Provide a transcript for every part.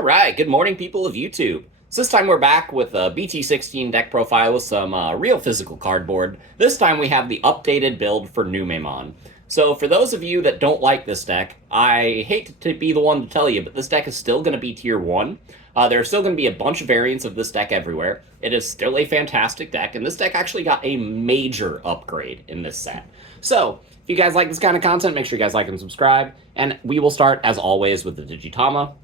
All right, good morning, people of YouTube. So this time we're back with a BT16 deck profile with some real physical cardboard. This time we have the updated build for Numemon. So for those of you that don't like this deck, I hate to be the one to tell you, but this deck is still going to be tier 1. There are still going to be a bunch of variants of this deck everywhere. It is still a fantastic deck, and this deck actually got a major upgrade in this set. So if you guys like this kind of content, make sure you guys like and subscribe, and we will start, as always, with the Digitama.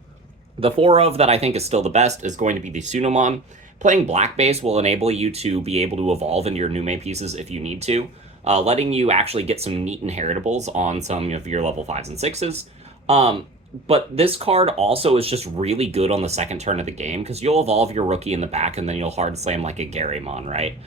The 4 of that I think is still the best is going to be the Numemon. Playing black base will enable you to be able to evolve into your Nume pieces if you need to, letting you actually get some neat inheritables on some of your level 5s and 6s. But this card also is just really good on the second turn of the game, because you'll evolve your rookie in the back and then you'll hard slam like a Garymon, right?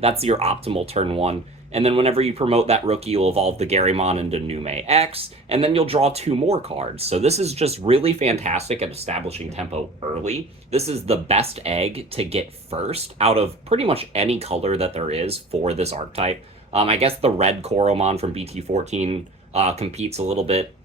That's your optimal turn 1. And then whenever you promote that rookie, you'll evolve the Garymon into Nume X, and then you'll draw 2 more cards. So this is just really fantastic at establishing tempo early. This is the best egg to get first out of pretty much any color that there is for this archetype. I guess the red Koromon from BT14 competes a little bit.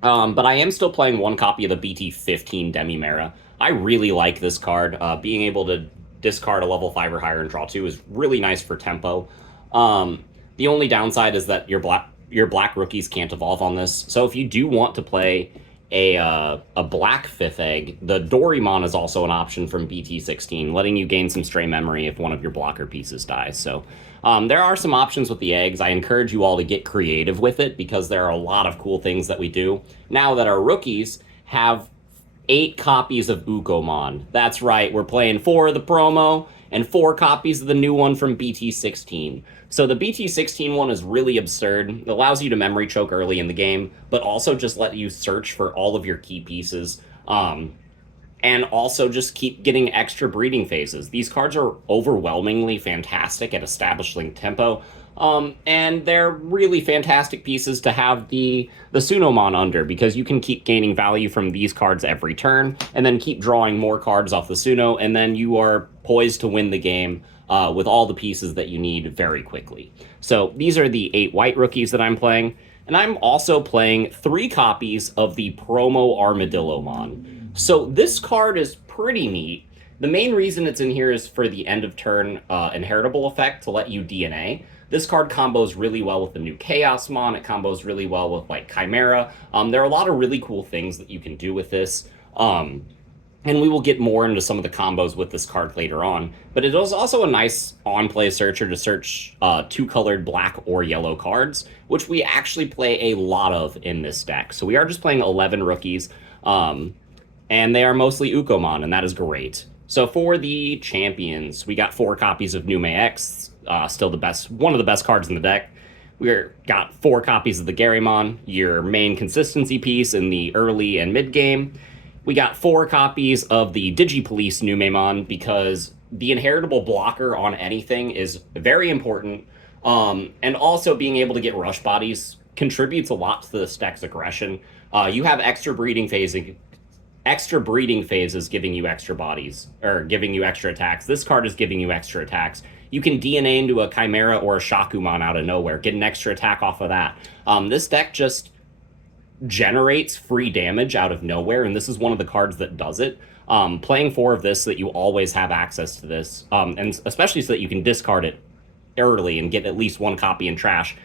But I am still playing one copy of the BT15 Demimera. I really like this card. Being able to discard a level 5 or higher and draw 2 is really nice for tempo. The only downside is that your black rookies can't evolve on this. So if you do want to play a black 5th egg, the Dorymon is also an option from BT16, letting you gain some stray memory if one of your blocker pieces dies. So there are some options with the eggs. I encourage you all to get creative with it, because there are a lot of cool things that we do now that our rookies have 8 copies of Ukomon. That's right, we're playing 4 of the promo and 4 copies of the new one from BT16. So the BT16 one is really absurd. It allows you to memory choke early in the game, but also just let you search for all of your key pieces, and also just keep getting extra breeding phases. These cards are overwhelmingly fantastic at establishing tempo, and they're really fantastic pieces to have the Numemon under, because you can keep gaining value from these cards every turn, and then keep drawing more cards off the Suno, and then you are poised to win the game with all the pieces that you need very quickly. So these are the 8 white rookies that I'm playing, and I'm also playing 3 copies of the promo Armadillomon. So this card is pretty neat. The main reason it's in here is for the end of turn inheritable effect to let you DNA. This card combos really well with the new Chaosmon. It combos really well with like Chimera. There are a lot of really cool things that you can do with this. And we will get more into some of the combos with this card later on. But it is also a nice on-play searcher to search 2-colored black or yellow cards, which we actually play a lot of in this deck. So we are just playing 11 rookies, and they are mostly Ukomon, and that is great. So for the champions, we got 4 copies of Nume X, still the best, one of the best cards in the deck. We got 4 copies of the Garymon, your main consistency piece in the early and mid game. We got 4 copies of the Digipolice Numemon, because the inheritable blocker on anything is very important, and also being able to get rush bodies contributes a lot to this deck's aggression. You have extra breeding phases giving you extra bodies, or giving you extra attacks. This card is giving you extra attacks. You can DNA into a Chimera or a Shakumon out of nowhere, get an extra attack off of that. This deck just generates free damage out of nowhere, and this is one of the cards that does it. Playing 4 of this so that you always have access to this, and especially so that you can discard it early and get at least 1 copy in trash,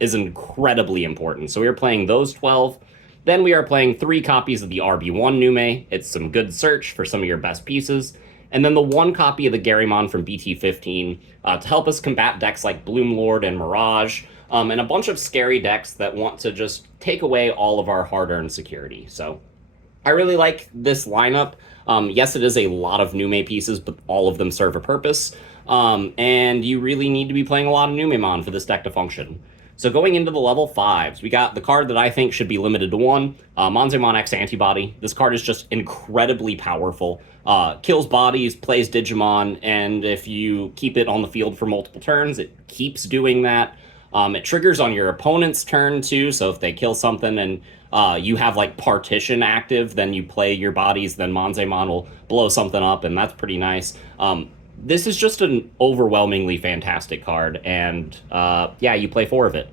is incredibly important. So we are playing those 12. Then we are playing 3 copies of the RB1 Nume. It's some good search for some of your best pieces. And then the 1 copy of the Garymon from BT15 to help us combat decks like Bloomlord and Mirage, and a bunch of scary decks that want to just take away all of our hard-earned security. So I really like this lineup. Yes, it is a lot of Nume pieces, but all of them serve a purpose. And you really need to be playing a lot of Numemon for this deck to function. So going into the level 5s, we got the card that I think should be limited to 1, Monzemon X Antibody. This card is just incredibly powerful. Kills bodies, plays Digimon, and if you keep it on the field for multiple turns, it keeps doing that. It triggers on your opponent's turn too, so if they kill something and you have like Partition active, then you play your bodies, then Monzemon will blow something up, and that's pretty nice. this is just an overwhelmingly fantastic card, and yeah, you play 4 of it.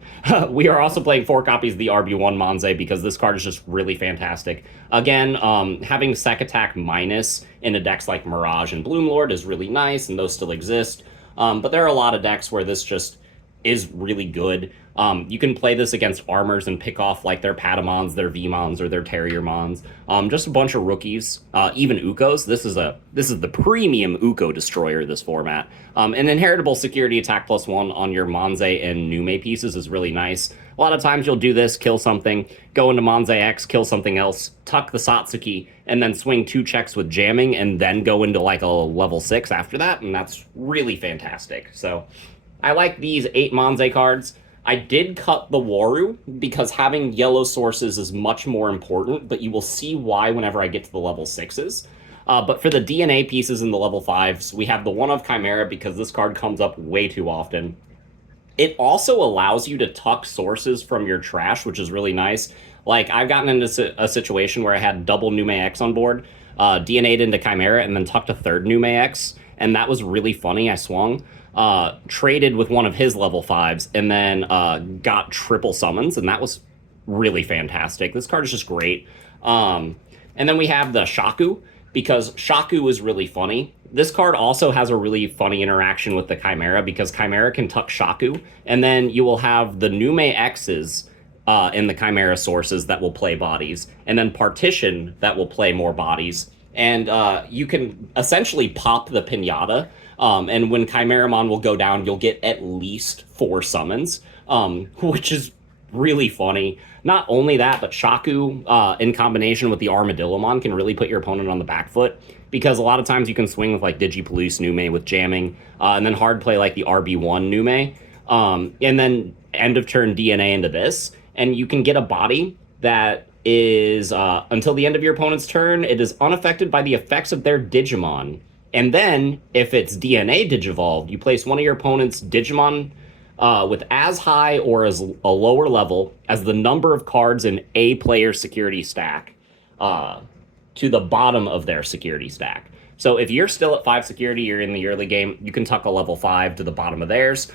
We are also playing 4 copies of the RB1 Monze because this card is just really fantastic. Again, having Sec Attack minus in a decks like Mirage and Bloomlord is really nice, and those still exist. But there are a lot of decks where this just is really good. You can play this against armors and pick off like their Patamons, their Vmons, or their Terriermons. Just a bunch of rookies, even Ukos. This is the premium Uko destroyer, this format. An inheritable security attack +1 on your Monze and Nume pieces is really nice. A lot of times you'll do this, kill something, go into Monze X, kill something else, tuck the Satsuki, and then swing 2 checks with jamming, and then go into like a level 6 after that, and that's really fantastic. So I like these 8 Monze cards. I did cut the Waru because having yellow sources is much more important, but you will see why whenever I get to the level 6s. But for the DNA pieces in the level 5s, we have the One of Chimera because this card comes up way too often. It also allows you to tuck sources from your trash, which is really nice. Like, I've gotten into a situation where I had double Nume X on board, DNA'd into Chimera, and then tucked a third Nume X, and that was really funny. I swung. Traded with one of his level 5s, and then got triple summons, and that was really fantastic. This card is just great. And then we have the Shaku, because Shaku is really funny. This card also has a really funny interaction with the Chimera, because Chimera can tuck Shaku, and then you will have the Nume X's in the Chimera sources that will play bodies, and then Partition that will play more bodies. And you can essentially pop the Pinata, and when Chimeramon will go down, you'll get at least 4 summons, which is really funny. Not only that, but Shaku, in combination with the Armadillomon, can really put your opponent on the back foot, because a lot of times you can swing with like Digivolution Nume with jamming, and then hard play like the RB1 Nume, and then end of turn DNA into this, and you can get a body that is, until the end of your opponent's turn, it is unaffected by the effects of their Digimon. And then, if it's DNA Digivolved, you place one of your opponent's Digimon with as high or as a lower level as the number of cards in a player's security stack to the bottom of their security stack. So if you're still at 5 security, you're in the early game, you can tuck a level 5 to the bottom of theirs.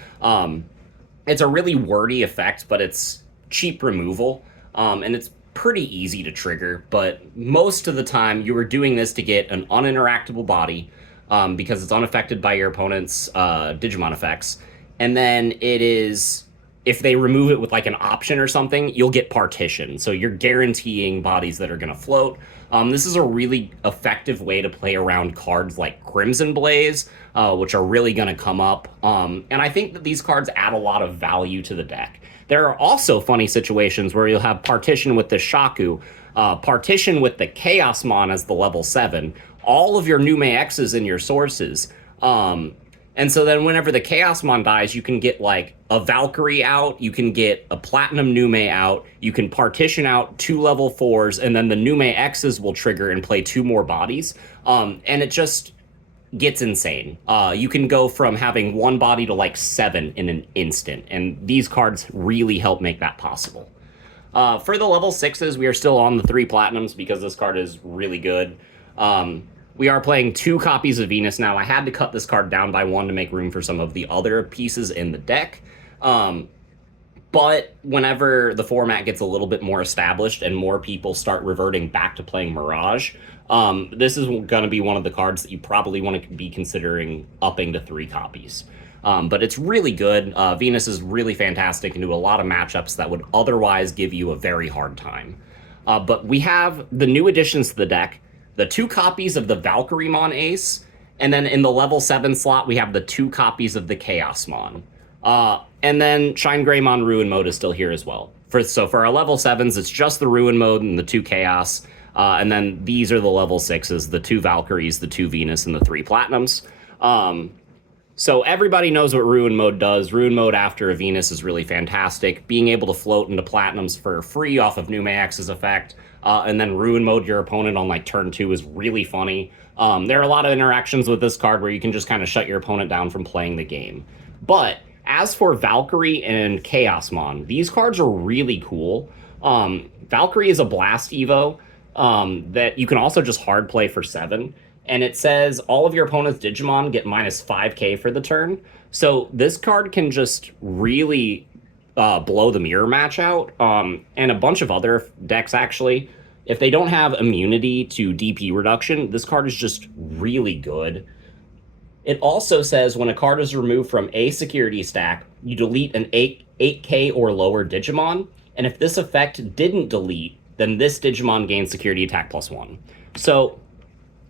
It's a really wordy effect, but it's cheap removal, and it's pretty easy to trigger, but most of the time you are doing this to get an uninteractable body, because it's unaffected by your opponent's Digimon effects. And then it is, if they remove it with like an option or something, you'll get Partition. So you're guaranteeing bodies that are going to float. This is a really effective way to play around cards like Crimson Blaze, which are really going to come up. And I think that these cards add a lot of value to the deck. There are also funny situations where you'll have Partition with the Shaku, Partition with the Chaosmon as the level 7, all of your Nume X's in your sources. And so then whenever the Chaosmon dies, you can get like a Valkyrie out, you can get a Platinum Nume out, you can partition out 2 level 4s, and then the Nume X's will trigger and play 2 more bodies. And it just gets insane. You can go from having 1 body to like 7 in an instant, and these cards really help make that possible. For the level 6s, we are still on the 3 Platinums because this card is really good. We are playing 2 copies of Venus now. I had to cut this card down by 1 to make room for some of the other pieces in the deck. But whenever the format gets a little bit more established and more people start reverting back to playing Mirage, this is going to be one of the cards that you probably want to be considering upping to 3 copies. But it's really good. Venus is really fantastic into a lot of matchups that would otherwise give you a very hard time. But we have the new additions to the deck, the 2 copies of the Valkyriemon Ace, and then in the level 7 slot, we have the 2 copies of the Chaosmon. And then Shine Greymon Ruin Mode is still here as well. So for our level 7s, it's just the Ruin Mode and the 2 Chaos. And then these are the level 6s, the 2 Valkyries, the 2 Venus, and the 3 Platinums. So everybody knows what Ruin Mode does. Ruin Mode after a Venus is really fantastic. Being able to float into Platinums for free off of Numax's effect, and then Ruin Mode your opponent on like turn 2 is really funny. There are a lot of interactions with this card where you can just kind of shut your opponent down from playing the game. But as for Valkyrie and Chaosmon, these cards are really cool. Valkyrie is a Blast Evo that you can also just hard play for 7. and it says all of your opponent's Digimon get minus 5k for the turn. So this card can just really blow the mirror match out, and a bunch of other decks actually. If they don't have immunity to DP reduction, this card is just really good. It also says when a card is removed from a security stack, you delete an 8k or lower Digimon, and if this effect didn't delete, then this Digimon gains security attack +1. So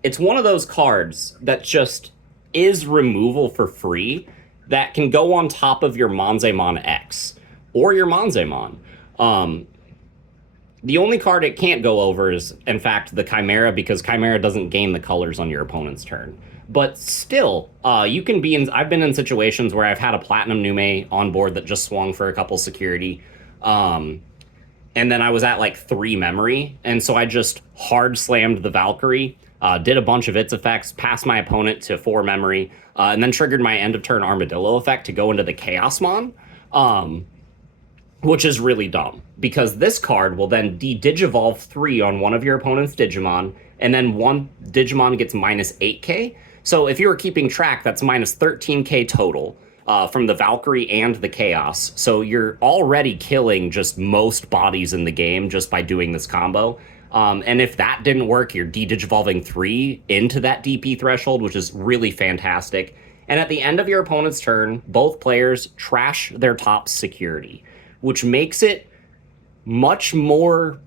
it's one of those cards that just is removal for free that can go on top of your Monzemon X or your Monzemon. The only card it can't go over is, in fact, the Chimera, because Chimera doesn't gain the colors on your opponent's turn. But still, you can be in... I've been in situations where I've had a Platinum Nume on board that just swung for a couple security, and then I was at like 3 memory, and so I just hard slammed the Valkyrie, did a bunch of its effects, passed my opponent to 4 memory, and then triggered my end of turn Armadillo effect to go into the Chaosmon, which is really dumb, because this card will then de-Digivolve 3 on one of your opponent's Digimon, and then one Digimon gets minus 8k. So if you were keeping track, that's minus 13k total from the Valkyrie and the Chaos. So you're already killing just most bodies in the game just by doing this combo. And if that didn't work, you're de-Digivolving 3 into that DP threshold, which is really fantastic. And at the end of your opponent's turn, both players trash their top security, which makes it much more...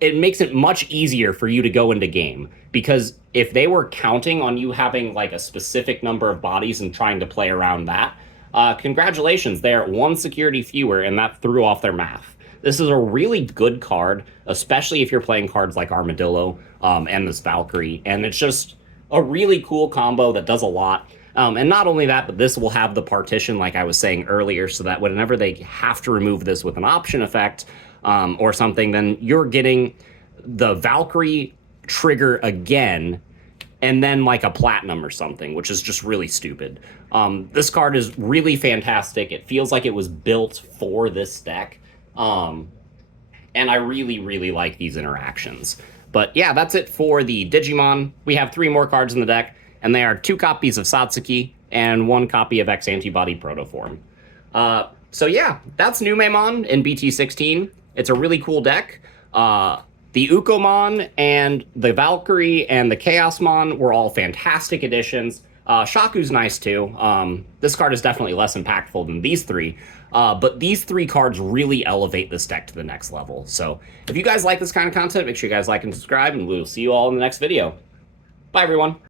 it makes it much easier for you to go into game, because if they were counting on you having like a specific number of bodies and trying to play around that, congratulations, they're at 1 security fewer, and that threw off their math. This is a really good card, especially if you're playing cards like Armadillo and this Valkyrie, and it's just a really cool combo that does a lot. And not only that, but this will have the partition, like I was saying earlier, so that whenever they have to remove this with an option effect or something, then you're getting the Valkyrie trigger again, and then like a Platinum or something, which is just really stupid. This card is really fantastic. It feels like it was built for this deck. And I really, really like these interactions. But yeah, that's it for the Digimon. We have 3 more cards in the deck, and they are 2 copies of Satsuki and 1 copy of X-Antibody Protoform. So yeah, that's Numemon in BT16. It's a really cool deck. The Ukomon and the Valkyrie and the Chaosmon were all fantastic additions. Shaku's nice too. This card is definitely less impactful than these 3. But these 3 cards really elevate this deck to the next level. So if you guys like this kind of content, make sure you guys like and subscribe, and we'll see you all in the next video. Bye, everyone.